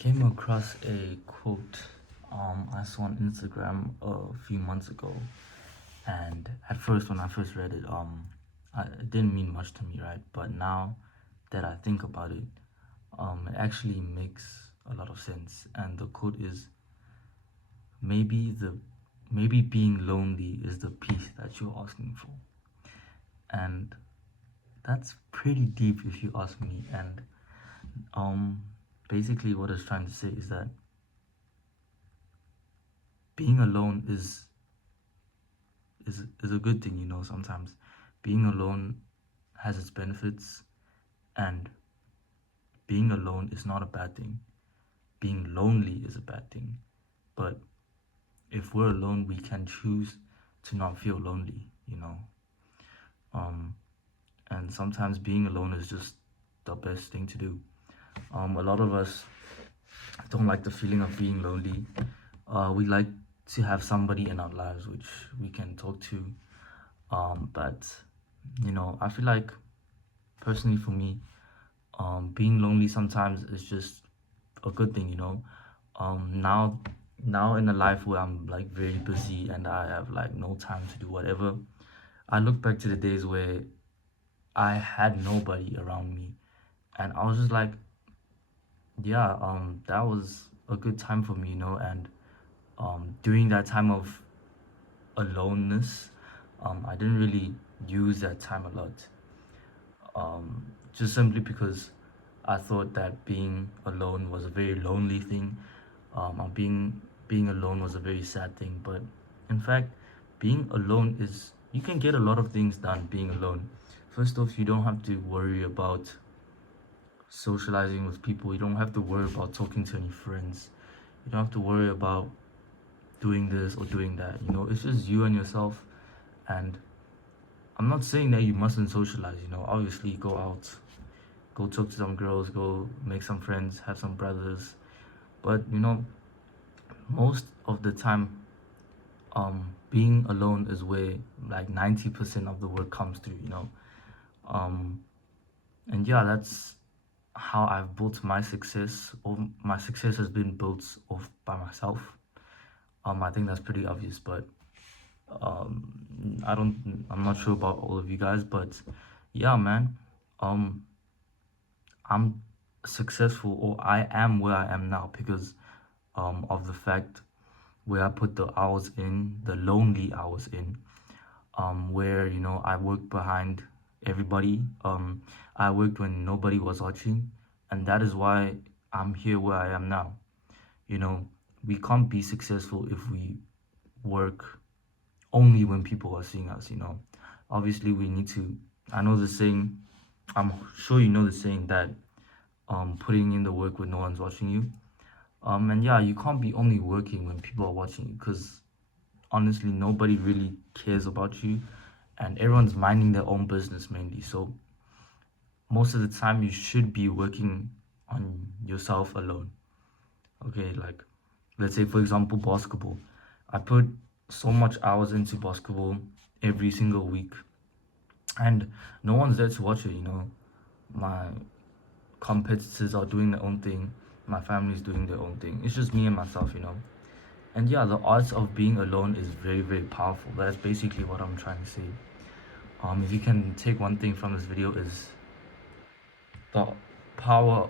came across a quote I saw on Instagram a few months ago, and at first, when I first read it, it didn't mean much to me, right? But now that I think about it, it actually makes a lot of sense. And the quote is, maybe the maybe being lonely is the peace that you're asking for, and that's pretty deep if you ask me. And um, basically, what it's trying to say is that being alone is a good thing, sometimes being alone has its benefits, and being alone is not a bad thing. Being lonely is a bad thing. But if we're alone, we can choose to not feel lonely. Um and sometimes being alone is just the best thing to do. A lot of us don't like the feeling of being lonely. We like to have somebody in our lives which we can talk to. But I feel like, personally for me, being lonely sometimes is just a good thing. Now in a life where I'm like very busy and I have like no time to do whatever, I look back to the days where I had nobody around me, and I was just like, yeah, that was a good time for me. And during that time of aloneness, I didn't really use that time a lot, just simply because I thought that being alone was a very lonely thing. Or being alone was a very sad thing. But in fact, being alone is, you can get a lot of things done being alone. First off, you don't have to worry about socializing with people. You don't have to worry about talking to any friends. You don't have to worry about doing this or doing that. It's just you and yourself. And I'm not saying that you mustn't socialize. Obviously, go out, go talk to some girls, go make some friends, have some brothers. But most of the time, being alone is where like 90% of the work comes through. um and yeah, that's how I've built my success, or my success has been built off by myself. I think that's pretty obvious, but um I'm not sure about all of you guys, but yeah, man. um I'm successful, or I am where I am now, because of the fact where I put the hours in, the lonely hours in, where I worked behind everybody. I worked when nobody was watching, and that is why I'm here where I am now. You know, we can't be successful if we work only when people are seeing us. Obviously, we need to. I know the saying. I'm sure you know the saying that putting in the work when no one's watching you. And yeah, you can't be only working when people are watching you, because honestly, nobody really cares about you, and everyone's minding their own business mainly. So most of the time, you should be working on yourself alone. Okay, like, let's say for example, basketball. I put so much hours into basketball every single week, and no one's there to watch it. My competitors are doing their own thing, my family's doing their own thing. It's just me and myself. And yeah, the odds of being alone is very, very powerful. That's basically what I'm trying to say. If you can take one thing from this video, is the power,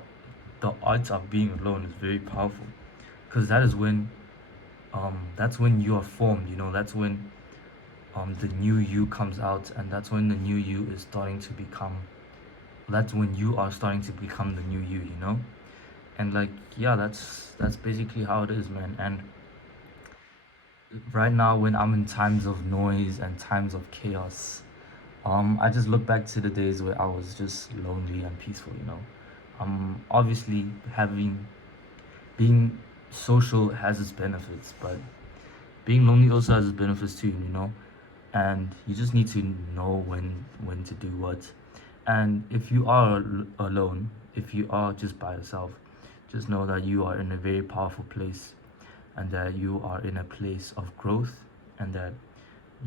the odds of being alone is very powerful, because that's when you are formed. That's when the new you comes out, and that's when the new you is starting to become. That's when you are starting to become the new you. And like, yeah, that's basically how it is, man. And right now, when I'm in times of noise and times of chaos, I just look back to the days where I was just lonely and peaceful. Obviously, being social has its benefits, but being lonely also has its benefits too. And you just need to know when to do what. And if you are alone, if you are just by yourself, just know that you are in a very powerful place, and that you are in a place of growth, and that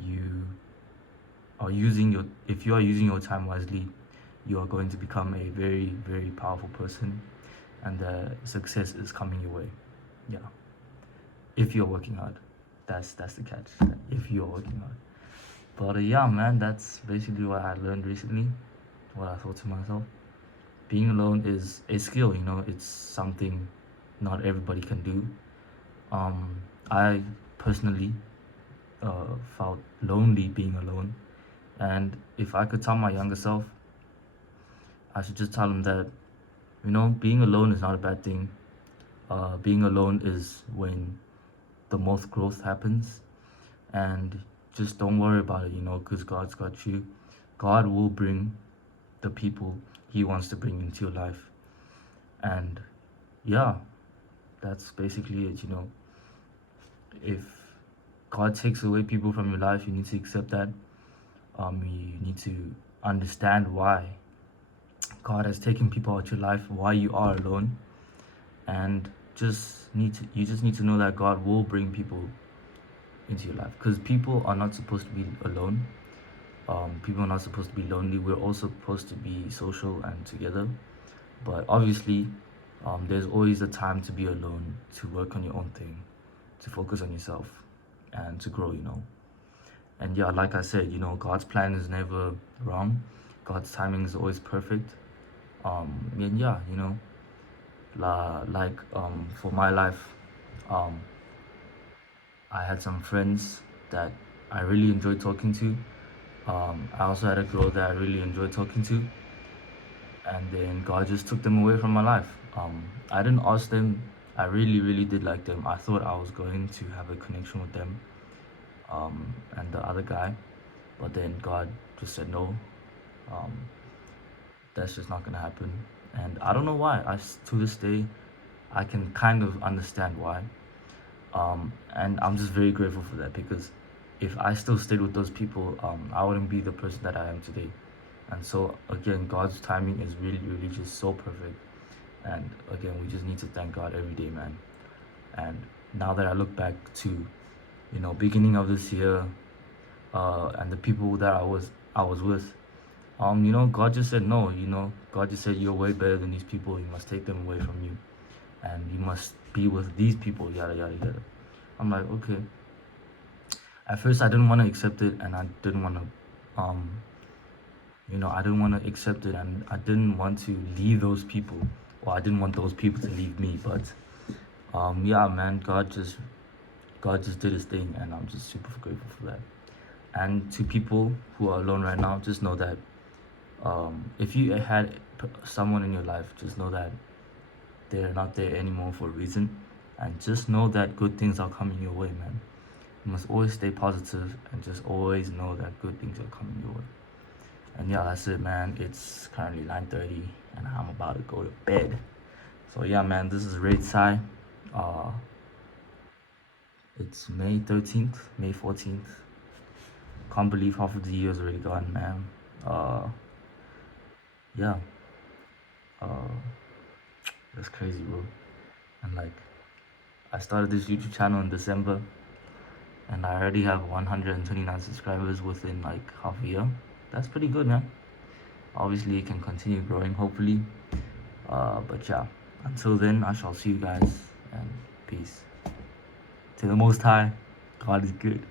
you if you are using your time wisely, you are going to become a very, very powerful person. and the success is coming your way. Yeah, if you're working hard. That's the catch. If you're working hard. But yeah, man, that's basically what I learned recently. What I thought to myself. Being alone is a skill. It's something not everybody can do. I personally felt lonely being alone, and if I could tell my younger self, I should just tell him that being alone is not a bad thing. Being alone is when the most growth happens, and just don't worry about it, because God's got you. God will bring the people He wants to bring into your life, and yeah, that's basically it. If God takes away people from your life, you need to accept that. You need to understand why God has taken people out your life, why you are alone, and you just need to know that God will bring people into your life, because people are not supposed to be alone. People are not supposed to be lonely. We're all supposed to be social and together. But obviously, there's always a time to be alone, to work on your own thing, to focus on yourself, and to grow. And yeah, like I said, God's plan is never wrong. God's timing is always perfect. And yeah, for my life, um, I had some friends that I really enjoyed talking to. I also had a girl that I really enjoyed talking to, and then God just took them away from my life. I didn't ask them. I really, really did like them. I thought I was going to have a connection with them, and the other guy, but then God just said no. Um, that's just not gonna happen, and I don't know why. To this day, I can kind of understand why. And I'm just very grateful for that, because if I still stayed with those people, I wouldn't be the person that I am today. And so again, God's timing is really, really just so perfect. And again, we just need to thank God every day, man. And now that I look back to, beginning of this year, and the people that I was with, God just said no. God just said, you're way better than these people. You must take them away from you, and you must be with these people. Yada yada yada. I'm like, okay. At first, I didn't want to accept it, and I didn't want to, I didn't want to accept it, and I didn't want to leave those people, or I didn't want those people to leave me. But, yeah, man, God just did His thing, and I'm just super grateful for that. And to people who are alone right now, just know that, if you had someone in your life, just know that they're not there anymore for a reason, and just know that good things are coming your way, man. You must always stay positive, and just always know that good things are coming your way. And yeah, that's it, man. It's currently 9:30, and I'm about to go to bed. So yeah, man, this is Raid Sai. It's May 13th, May 14th. Can't believe half of the year is already gone, man. Yeah. That's crazy, bro. And like, I started this YouTube channel in December, and I already have 129 subscribers within like half a year. That's pretty good, man. Obviously, it can continue growing, hopefully. But yeah, until then, I shall see you guys, and peace. To the Most High, God is good.